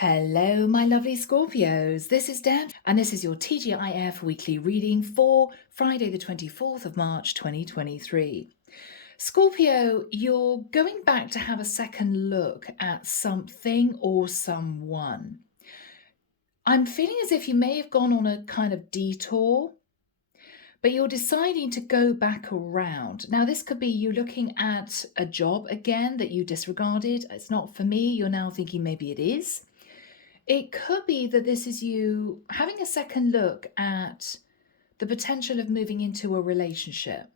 Hello, my lovely Scorpios. This is Deb, and this is your TGIF weekly reading for Friday, the 24th of March, 2023. Scorpio, you're going back to have a second look at something or someone. I'm feeling as if you may have gone on a kind of detour, but you're deciding to go back around. Now, this could be you looking at a job again that you disregarded. It's not for me. You're now thinking maybe it is. It could be that this is you having a second look at the potential of moving into a relationship.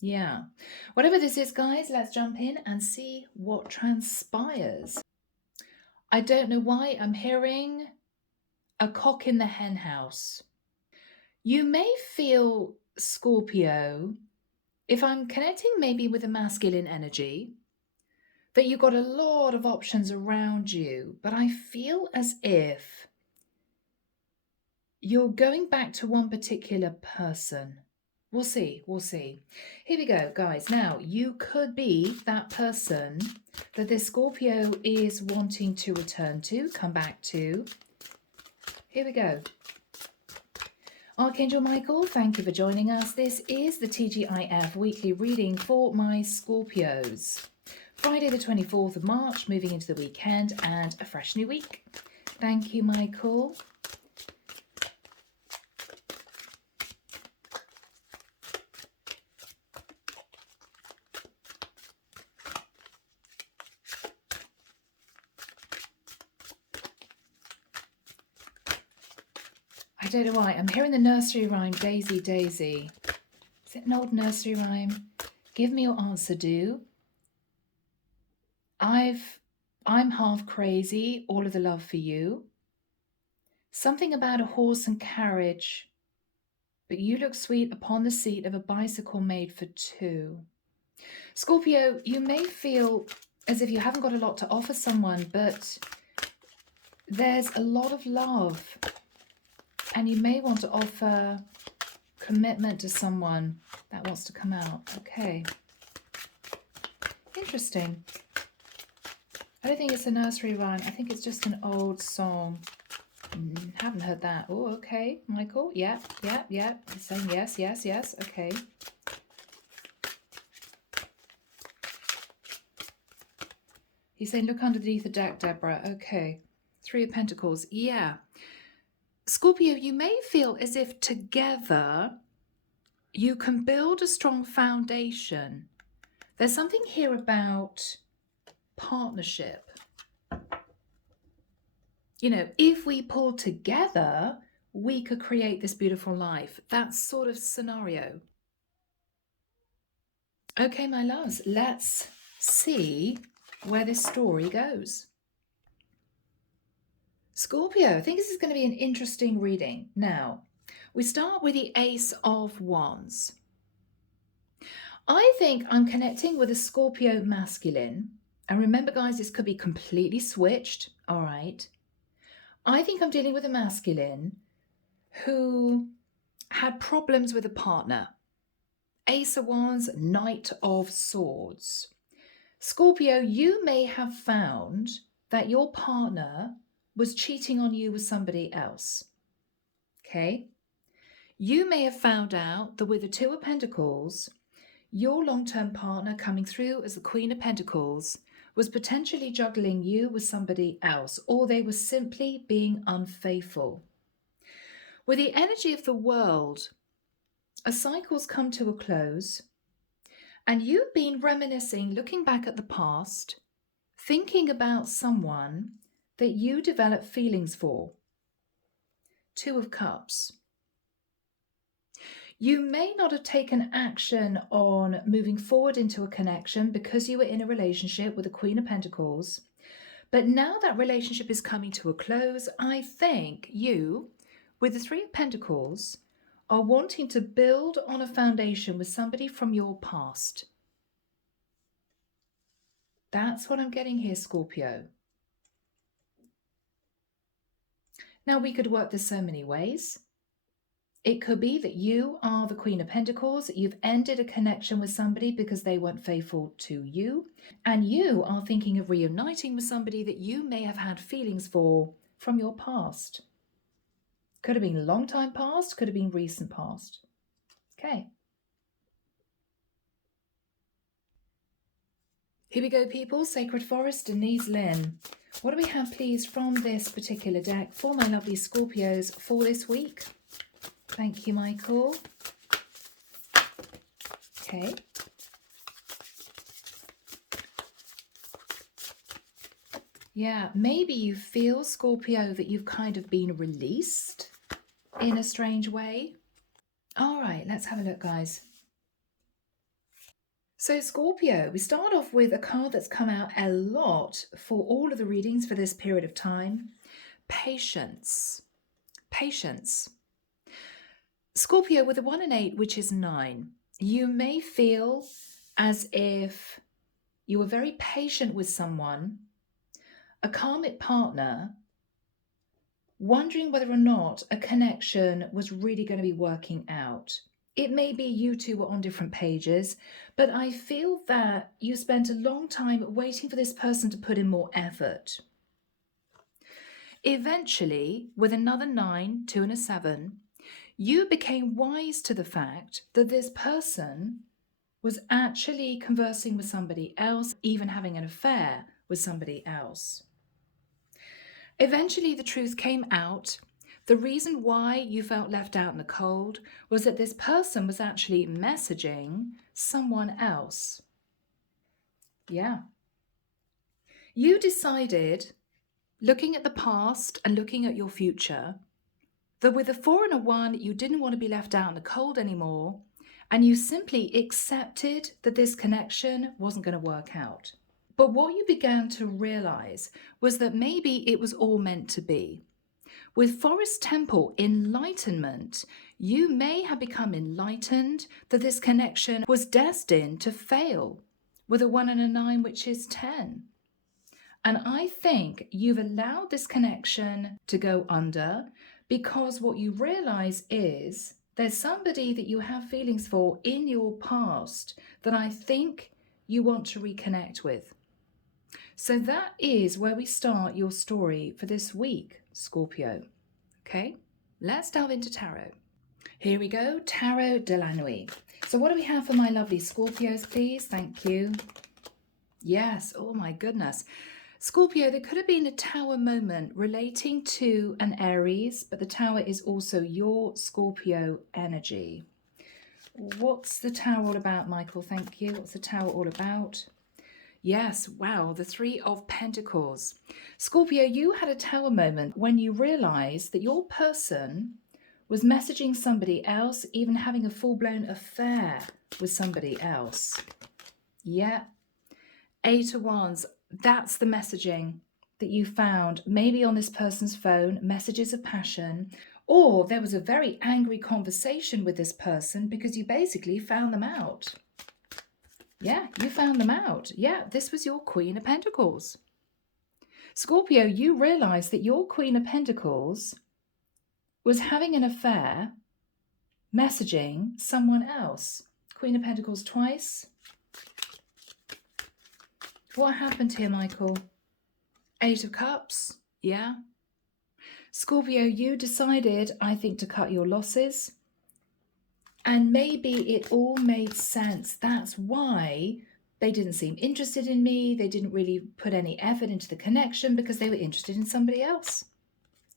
Yeah. Whatever this is, guys, let's jump in and see what transpires. I don't know why I'm hearing a cock in the hen house. You may feel, Scorpio, if I'm connecting maybe with a masculine energy, that you've got a lot of options around you, but I feel as if you're going back to one particular person. We'll see. Here we go, guys. Now, you could be that person that this Scorpio is wanting to return to, come back to. Here we go. Archangel Michael, thank you for joining us. This is the TGIF weekly reading for my Scorpios. Friday the 24th of March, moving into the weekend and a fresh new week. Thank you, Michael. I don't know why. I'm hearing the nursery rhyme, Daisy, Daisy. Is it an old nursery rhyme? Give me your answer, do. I'm half crazy, all of the love for you. Something about a horse and carriage, but you look sweet upon the seat of a bicycle made for two. Scorpio, you may feel as if you haven't got a lot to offer someone, but there's a lot of love. And you may want to offer commitment to someone that wants to come out. Okay. Interesting. I don't think it's a nursery rhyme. I think it's just an old song. Haven't heard that. Oh, okay, Michael. Yeah. He's saying yes. Okay. He's saying look underneath the deck, Deborah. Okay. Three of Pentacles. Yeah. Scorpio, you may feel as if together you can build a strong foundation. There's something here about partnership. You know, if we pull together, we could create this beautiful life. That sort of scenario. Okay, my loves, let's see where this story goes. Scorpio, I think this is going to be an interesting reading. Now, we start with the Ace of Wands. I think I'm connecting with a Scorpio masculine. And remember, guys, this could be completely switched. All right. I think I'm dealing with a masculine who had problems with a partner. Ace of Wands, Knight of Swords. Scorpio, you may have found that your partner was cheating on you with somebody else. Okay? You may have found out that with the Two of Pentacles, your long-term partner coming through as the Queen of Pentacles was potentially juggling you with somebody else, or they were simply being unfaithful. With the energy of the world, a cycle's come to a close, and you've been reminiscing, looking back at the past, thinking about someone that you developed feelings for. Two of Cups. You may not have taken action on moving forward into a connection because you were in a relationship with the Queen of Pentacles. But now that relationship is coming to a close, I think you, with the Three of Pentacles, are wanting to build on a foundation with somebody from your past. That's what I'm getting here, Scorpio. Now, we could work this so many ways. It could be that you are the Queen of Pentacles. You've ended a connection with somebody because they weren't faithful to you. And you are thinking of reuniting with somebody that you may have had feelings for from your past. Could have been long time past, could have been recent past. Okay. Here we go, people. Sacred Forest, Denise, Linn. What do we have, please, from this particular deck for my lovely Scorpios for this week? Thank you, Michael. Okay. Yeah, maybe you feel, Scorpio, that you've kind of been released in a strange way. All right, let's have a look, guys. So Scorpio, we start off with a card that's come out a lot for all of the readings for this period of time. Patience. Patience. Scorpio, with a 1 and 8, which is 9, you may feel as if you were very patient with someone, a karmic partner, wondering whether or not a connection was really going to be working out. It may be you two were on different pages, but I feel that you spent a long time waiting for this person to put in more effort. Eventually, with another 9, 2 and a 7, you became wise to the fact that this person was actually conversing with somebody else, even having an affair with somebody else. Eventually, the truth came out. The reason why you felt left out in the cold was that this person was actually messaging someone else. Yeah. You decided, looking at the past and looking at your future, that with a 4 and a 1, you didn't want to be left out in the cold anymore, and you simply accepted that this connection wasn't going to work out. But what you began to realize was that maybe it was all meant to be. With Forest Temple enlightenment, you may have become enlightened that this connection was destined to fail with a 1 and a 9, which is 10. And I think you've allowed this connection to go under because what you realize is there's somebody that you have feelings for in your past that I think you want to reconnect with. So that is where we start your story for this week, Scorpio. Okay, let's delve into tarot. Here we go, Tarot de la Nuit. So what do we have for my lovely Scorpios, please? Thank you. Yes, oh my goodness. Scorpio, there could have been a tower moment relating to an Aries, but the tower is also your Scorpio energy. What's the tower all about, Michael? Thank you. What's the tower all about? Yes, wow, the 3 of Pentacles. Scorpio, you had a tower moment when you realized that your person was messaging somebody else, even having a full-blown affair with somebody else. Yeah. 8 of Wands, that's the messaging that you found, maybe on this person's phone, messages of passion, or there was a very angry conversation with this person because you basically found them out. Yeah, you found them out. Yeah, this was your Queen of Pentacles. Scorpio, you realized that your Queen of Pentacles was having an affair, messaging someone else. Queen of Pentacles twice. What happened here, Michael? 8 of Cups. Yeah. Scorpio, you decided, I think, to cut your losses. And maybe it all made sense. That's why they didn't seem interested in me. They didn't really put any effort into the connection because they were interested in somebody else.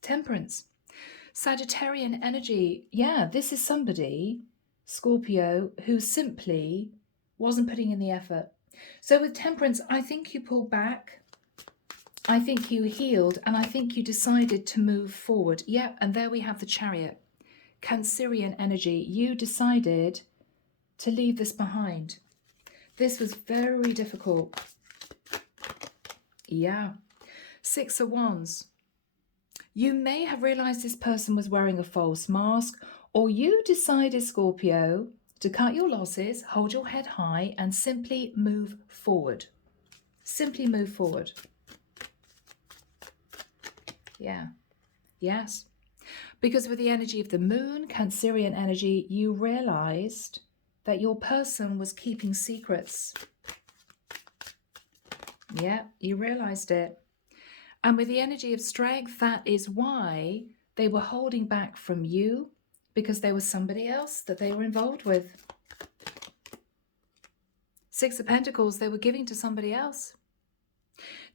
Temperance. Sagittarian energy. Yeah, this is somebody, Scorpio, who simply wasn't putting in the effort. So with Temperance, I think you pulled back. I think you healed, and I think you decided to move forward. Yeah, and there we have the Chariot. Cancerian energy, you decided to leave this behind. This was very difficult. Yeah. 6 of Wands. You may have realized this person was wearing a false mask, or you decided, Scorpio, to cut your losses, hold your head high, and simply move forward. Simply move forward. Yeah. Yes. Because with the energy of the moon, Cancerian energy, you realized that your person was keeping secrets. Yeah, you realized it. And with the energy of strength, that is why they were holding back from you, because there was somebody else that they were involved with. Six of Pentacles, they were giving to somebody else.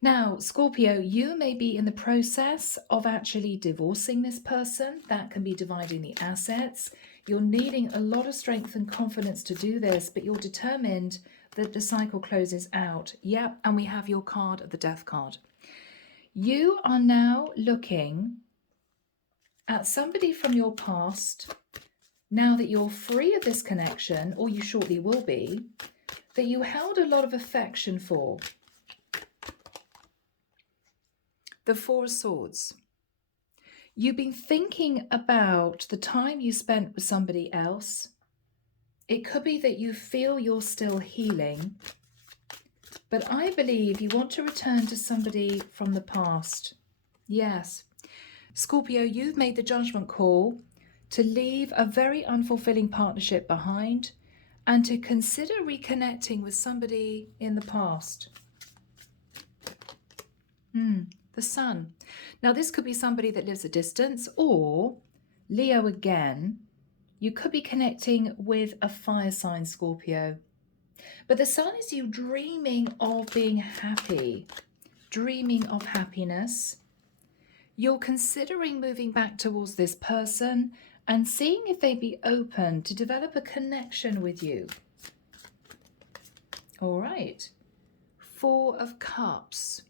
Now, Scorpio, you may be in the process of actually divorcing this person. That can be dividing the assets. You're needing a lot of strength and confidence to do this, but you're determined that the cycle closes out. Yep, and we have your card of the Death card. You are now looking at somebody from your past, now that you're free of this connection, or you shortly will be, that you held a lot of affection for. The Four of Swords. You've been thinking about the time you spent with somebody else. It could be that you feel you're still healing, but I believe you want to return to somebody from the past. Yes. Scorpio, you've made the judgment call to leave a very unfulfilling partnership behind and to consider reconnecting with somebody in the past. The Sun. Now, this could be somebody that lives a distance, or Leo again. You could be connecting with a fire sign, Scorpio. But the Sun is you dreaming of being happy, dreaming of happiness. You're considering moving back towards this person and seeing if they'd be open to develop a connection with you. All right. Four of Cups.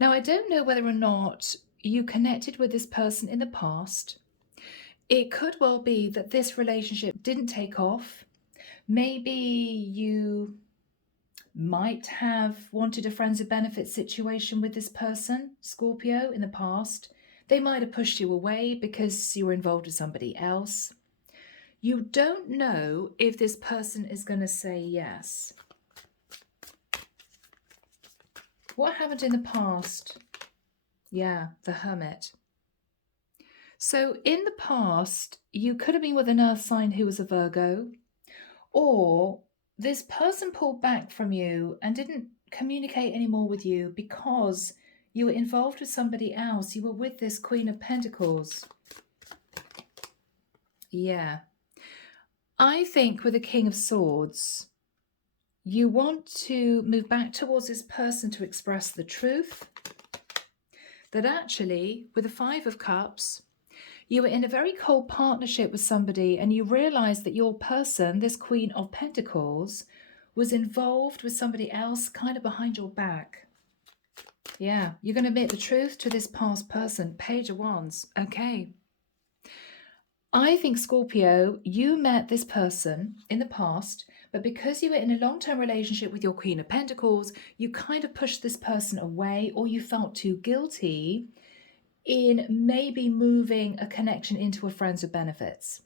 Now, I don't know whether or not you connected with this person in the past. It could well be that this relationship didn't take off. Maybe you might have wanted a friends with benefits situation with this person, Scorpio, in the past. They might have pushed you away because you were involved with somebody else. You don't know if this person is going to say yes. What happened in the past? Yeah, the Hermit. So in the past, you could have been with an earth sign who was a Virgo, or this person pulled back from you and didn't communicate anymore with you because you were involved with somebody else. You were with this Queen of Pentacles. Yeah. I think with the King of Swords, you want to move back towards this person to express the truth. That actually, with the Five of Cups, you were in a very cold partnership with somebody and you realized that your person, this Queen of Pentacles, was involved with somebody else kind of behind your back. Yeah, you're going to admit the truth to this past person. Page of Wands. Okay. I think, Scorpio, you met this person in the past, but because you were in a long-term relationship with your Queen of Pentacles, you kind of pushed this person away, or you felt too guilty in maybe moving a connection into a friends with benefits.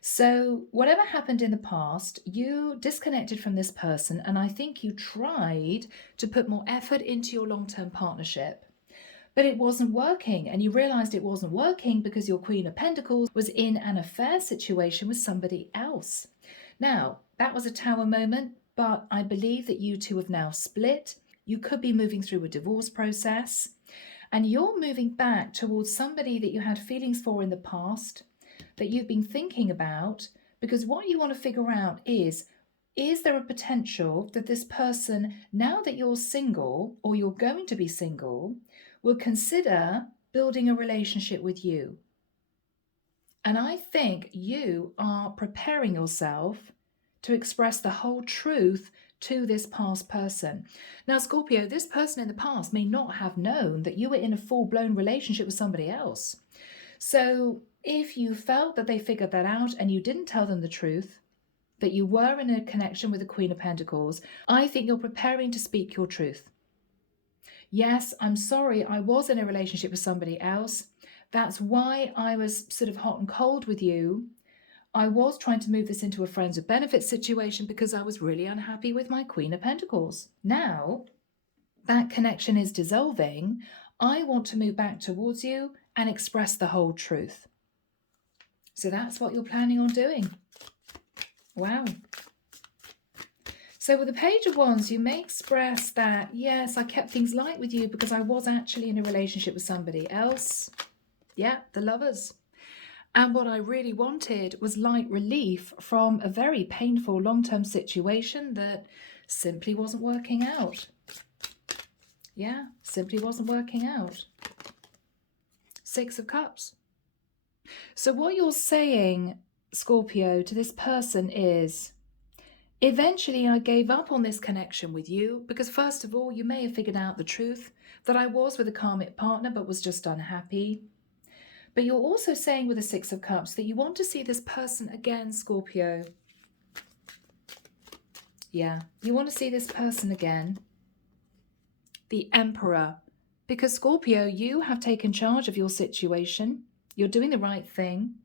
So whatever happened in the past, you disconnected from this person, and I think you tried to put more effort into your long-term partnership. But it wasn't working, and you realized it wasn't working because your Queen of Pentacles was in an affair situation with somebody else. Now, that was a Tower moment, but I believe that you two have now split. You could be moving through a divorce process, and you're moving back towards somebody that you had feelings for in the past, that you've been thinking about, because what you want to figure out is there a potential that this person, now that you're single, or you're going to be single, will consider building a relationship with you. And I think you are preparing yourself to express the whole truth to this past person. Now, Scorpio, this person in the past may not have known that you were in a full-blown relationship with somebody else. So if you felt that they figured that out and you didn't tell them the truth, that you were in a connection with the Queen of Pentacles, I think you're preparing to speak your truth. Yes, I'm sorry, I was in a relationship with somebody else. That's why I was sort of hot and cold with you. I was trying to move this into a friends with benefits situation because I was really unhappy with my Queen of Pentacles. Now that connection is dissolving, I want to move back towards you and express the whole truth. So that's what you're planning on doing. Wow. So with the Page of Wands, you may express that, yes, I kept things light with you because I was actually in a relationship with somebody else. Yeah, the Lovers. And what I really wanted was light relief from a very painful long-term situation that simply wasn't working out. Yeah, simply wasn't working out. Six of Cups. So what you're saying, Scorpio, to this person is, eventually I gave up on this connection with you because, first of all, you may have figured out the truth that I was with a karmic partner but was just unhappy. But you're also saying with the Six of Cups that you want to see this person again, Scorpio. Yeah, you want to see this person again. The Emperor. Because, Scorpio, you have taken charge of your situation. You're doing the right thing.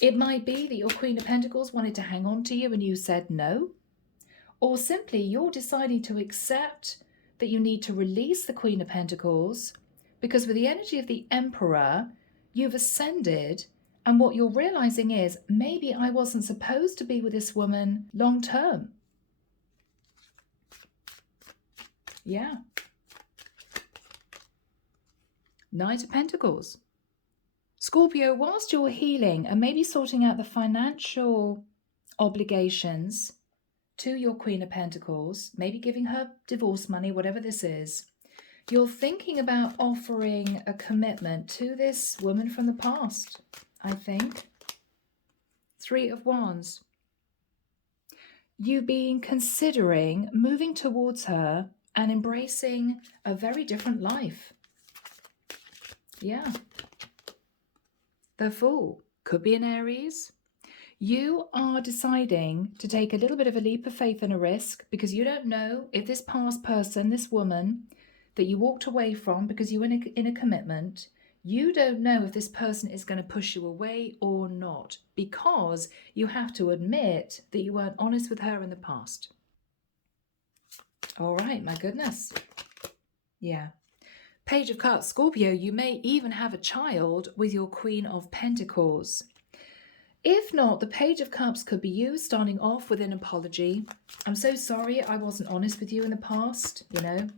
It might be that your Queen of Pentacles wanted to hang on to you and you said no. Or simply you're deciding to accept that you need to release the Queen of Pentacles because with the energy of the Emperor, you've ascended, and what you're realizing is maybe I wasn't supposed to be with this woman long term. Yeah. Knight of Pentacles. Scorpio, whilst you're healing and maybe sorting out the financial obligations to your Queen of Pentacles, maybe giving her divorce money, whatever this is, you're thinking about offering a commitment to this woman from the past, I think. Three of Wands. You've been considering moving towards her and embracing a very different life. Yeah. The Fool. Could be an Aries. You are deciding to take a little bit of a leap of faith and a risk because you don't know if this past person, this woman that you walked away from because you were in a commitment, you don't know if this person is going to push you away or not because you have to admit that you weren't honest with her in the past. All right, my goodness. Yeah. Page of Cups. Scorpio, you may even have a child with your Queen of Pentacles. If not, the Page of Cups could be you starting off with an apology. I'm so sorry I wasn't honest with you in the past, you know.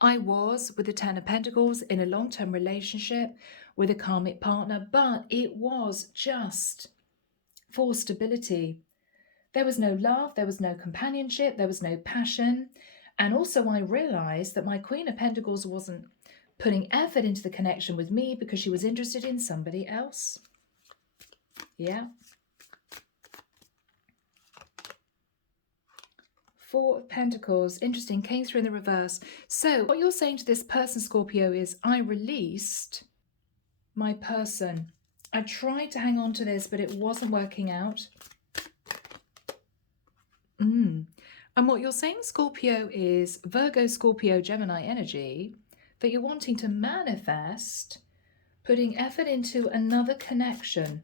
I was with the Ten of Pentacles in a long-term relationship with a karmic partner, but it was just for stability. There was no love, there was no companionship, there was no passion. And also I realized that my Queen of Pentacles wasn't putting effort into the connection with me because she was interested in somebody else. Yeah. Four of Pentacles. Interesting. Came through in the reverse. So what you're saying to this person, Scorpio, is I released my person. I tried to hang on to this, but it wasn't working out. And what you're saying, Scorpio, is Virgo, Scorpio, Gemini energy, that you're wanting to manifest, putting effort into another connection.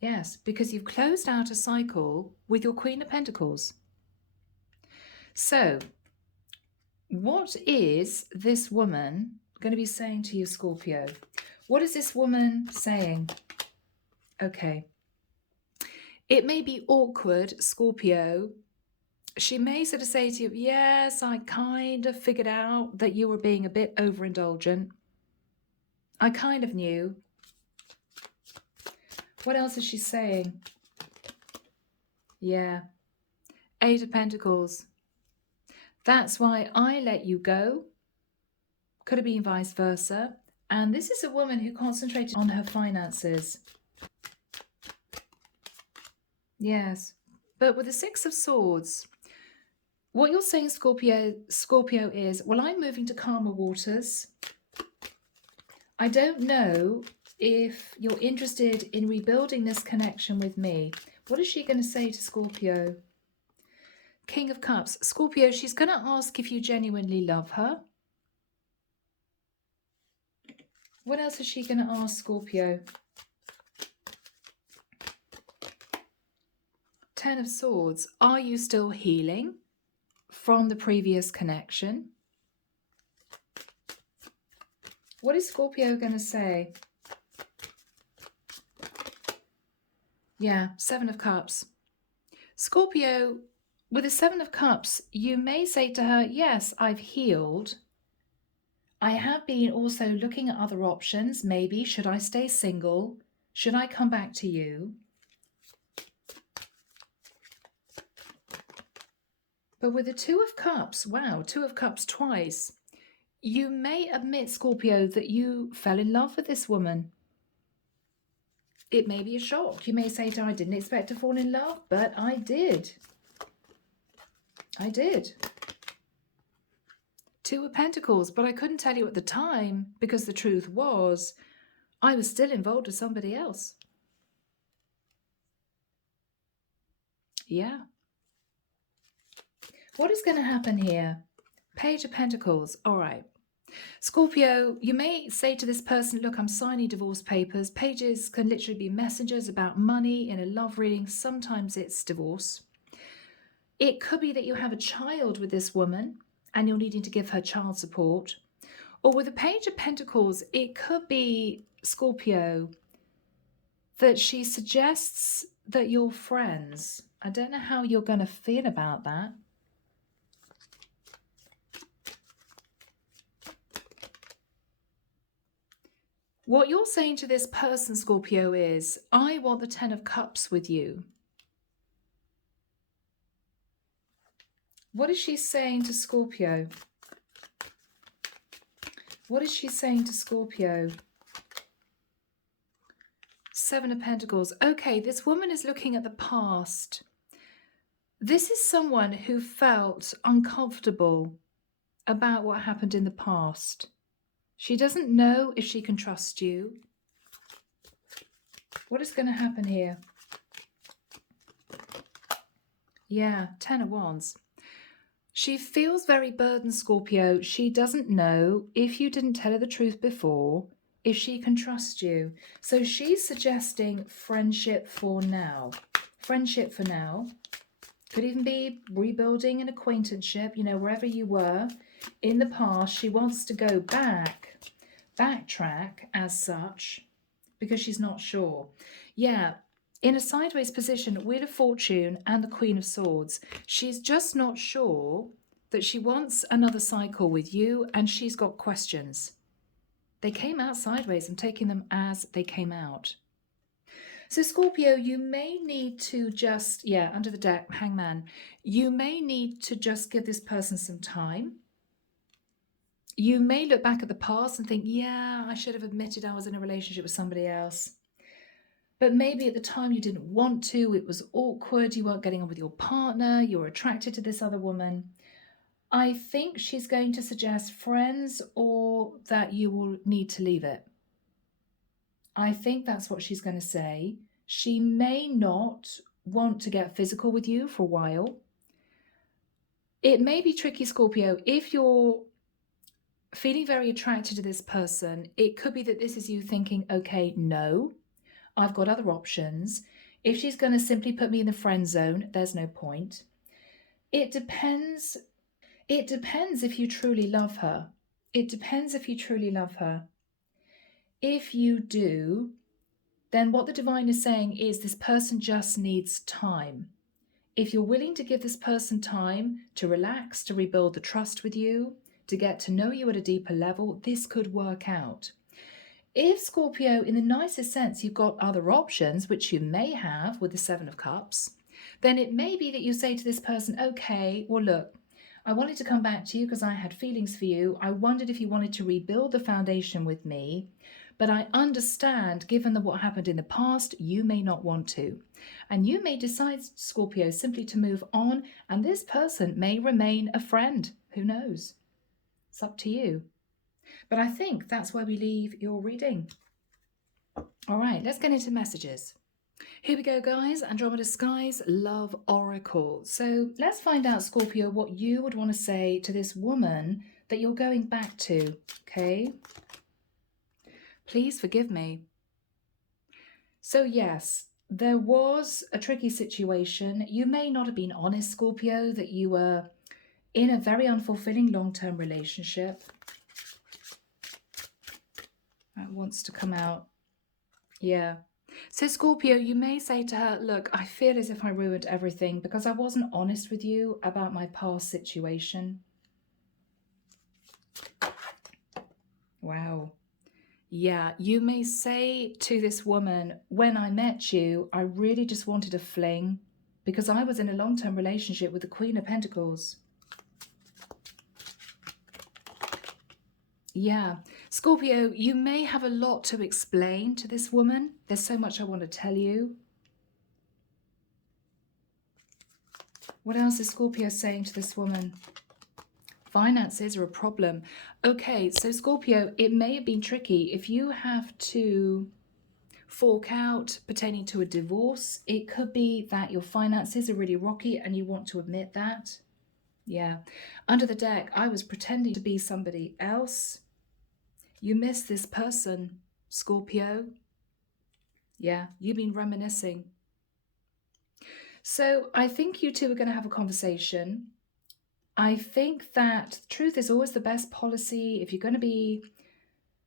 Yes, because you've closed out a cycle with your Queen of Pentacles. So, what is this woman going to be saying to you, Scorpio? What is this woman saying? Okay. It may be awkward, Scorpio. She may sort of say to you, yes, I kind of figured out that you were being a bit overindulgent. I kind of knew. What else is she saying? Yeah. Eight of Pentacles. That's why I let you go. Could have been vice versa. And this is a woman who concentrated on her finances. Yes. But with the Six of Swords, what you're saying, Scorpio, is, well, I'm moving to calmer waters. I don't know if you're interested in rebuilding this connection with me. What is she going to say to Scorpio? King of Cups. Scorpio, she's going to ask if you genuinely love her. What else is she going to ask, Scorpio? Ten of Swords. Are you still healing from the previous connection? What is Scorpio going to say? Yeah, Seven of Cups. Scorpio, with the Seven of Cups, you may say to her, yes, I've healed. I have been also looking at other options. Maybe, should I stay single? Should I come back to you? But with the Two of Cups, wow, Two of Cups twice, you may admit, Scorpio, that you fell in love with this woman. It may be a shock. You may say to her, I didn't expect to fall in love, but I did. I did. Two of Pentacles, but I couldn't tell you at the time because the truth was I was still involved with somebody else. Yeah. What is going to happen here? Page of Pentacles. All right. Scorpio, you may say to this person, look, I'm signing divorce papers. Pages can literally be messengers about money in a love reading. Sometimes it's divorce. It could be that you have a child with this woman and you're needing to give her child support. Or with a Page of Pentacles, it could be, Scorpio, that she suggests that you're friends. I don't know how you're going to feel about that. What you're saying to this person, Scorpio, is, I want the Ten of Cups with you. What is she saying to Scorpio? What is she saying to Scorpio? Seven of Pentacles. Okay, this woman is looking at the past. This is someone who felt uncomfortable about what happened in the past. She doesn't know if she can trust you. What is going to happen here? Yeah, Ten of Wands. She feels very burdened, Scorpio. She doesn't know, if you didn't tell her the truth before, if she can trust you. So she's suggesting friendship for now. Friendship for now. Could even be rebuilding an acquaintanceship, you know, wherever you were in the past. She wants to go backtrack as such, because she's not sure. Yeah, in a sideways position, Wheel of Fortune and the Queen of Swords. She's just not sure that she wants another cycle with you, and she's got questions. They came out sideways. I'm taking them as they came out. So Scorpio, you may need to just, yeah, under the deck, Hangman, you may need to just give this person some time. You may look back at the past and think, yeah, I should have admitted I was in a relationship with somebody else. But maybe at the time you didn't want to, it was awkward, you weren't getting on with your partner, you were attracted to this other woman. I think she's going to suggest friends, or that you will need to leave it. I think that's what she's going to say. She may not want to get physical with you for a while. It may be tricky, Scorpio, if you're feeling very attracted to this person. It could be that this is you thinking, okay, no, I've got other options. If she's going to simply put me in the friend zone, there's no point. It depends. It depends if you truly love her. It depends if you truly love her. If you do, then what the divine is saying is this person just needs time. If you're willing to give this person time to relax, to rebuild the trust with you, to get to know you at a deeper level, this could work out. If, Scorpio, in the nicest sense, you've got other options, which you may have with the Seven of Cups, then it may be that you say to this person, okay, well, look, I wanted to come back to you because I had feelings for you. I wondered if you wanted to rebuild the foundation with me, but I understand, given that what happened in the past, you may not want to. And you may decide, Scorpio, simply to move on, and this person may remain a friend. Who knows? It's up to you. But I think that's where we leave your reading. All right, let's get into messages. Here we go, guys. Andromeda Skies Love Oracle. So let's find out, Scorpio, what you would want to say to this woman that you're going back to, okay? Please forgive me. So yes, there was a tricky situation. You may not have been honest, Scorpio, that you were in a very unfulfilling long-term relationship. That wants to come out. Yeah. So Scorpio, you may say to her, look, I feel as if I ruined everything because I wasn't honest with you about my past situation. Wow. Yeah, you may say to this woman, when I met you, I really just wanted a fling because I was in a long-term relationship with the Queen of Pentacles. Yeah. Scorpio, you may have a lot to explain to this woman. There's so much I want to tell you. What else is Scorpio saying to this woman? Finances are a problem. Okay, so Scorpio, it may have been tricky. If you have to fork out pertaining to a divorce, it could be that your finances are really rocky and you want to admit that. Yeah. Under the deck, I was pretending to be somebody else. You miss this person, Scorpio. Yeah, you've been reminiscing. So I think you two are going to have a conversation. I think that truth is always the best policy. If you're going to be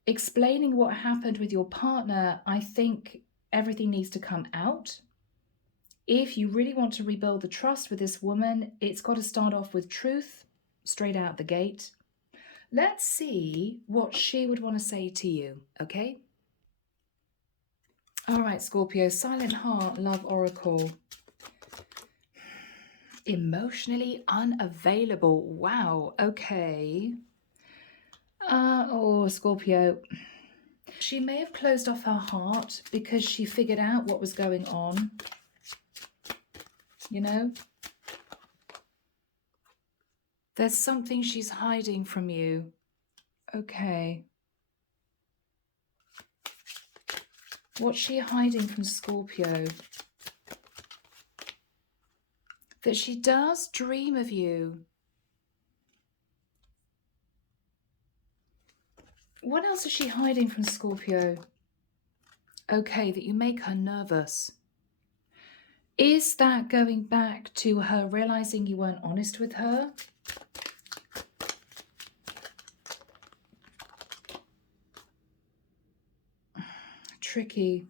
explaining what happened with your partner, I think everything needs to come out. If you really want to rebuild the trust with this woman, it's got to start off with truth straight out the gate. Let's see what she would want to say to you, okay? All right, Scorpio, Silent Heart, Love Oracle. Emotionally unavailable. Wow, okay. Oh, Scorpio. She may have closed off her heart because she figured out what was going on. You know? There's something she's hiding from you. Okay. What's she hiding from Scorpio? That she does dream of you. What else is she hiding from Scorpio? Okay, that you make her nervous. Is that going back to her realizing you weren't honest with her? Tricky.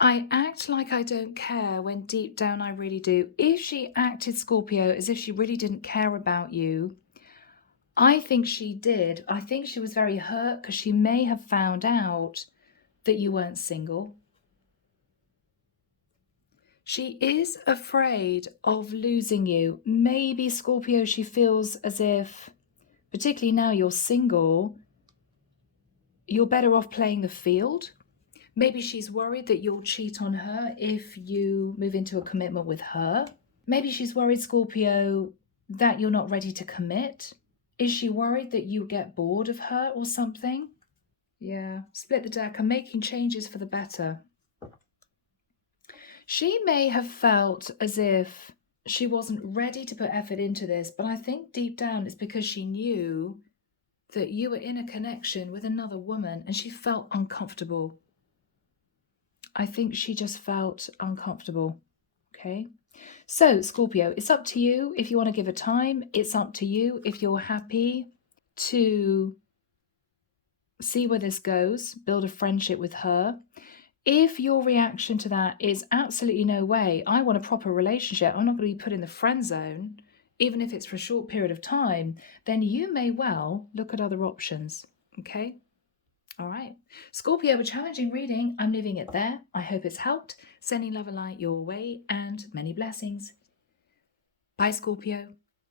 I act like I don't care when deep down I really do. If she acted, Scorpio, as if she really didn't care about you, I think she did. I think she was very hurt because she may have found out that you weren't single. She is afraid of losing you. Maybe, Scorpio, she feels as if, particularly now you're single, you're better off playing the field. Maybe she's worried that you'll cheat on her if you move into a commitment with her. Maybe she's worried, Scorpio, that you're not ready to commit. Is she worried that you get bored of her or something? Yeah, split the deck. I'm making changes for the better. She may have felt as if she wasn't ready to put effort into this, but I think deep down it's because she knew that you were in a connection with another woman and she felt uncomfortable. I think she just felt uncomfortable, okay? So, Scorpio, it's up to you if you want to give her time. It's up to you if you're happy to see where this goes, build a friendship with her. If your reaction to that is absolutely no way, I want a proper relationship, I'm not going to be put in the friend zone, even if it's for a short period of time, then you may well look at other options, okay? All right. Scorpio, a challenging reading. I'm leaving it there. I hope it's helped. Sending love and light your way and many blessings. Bye, Scorpio.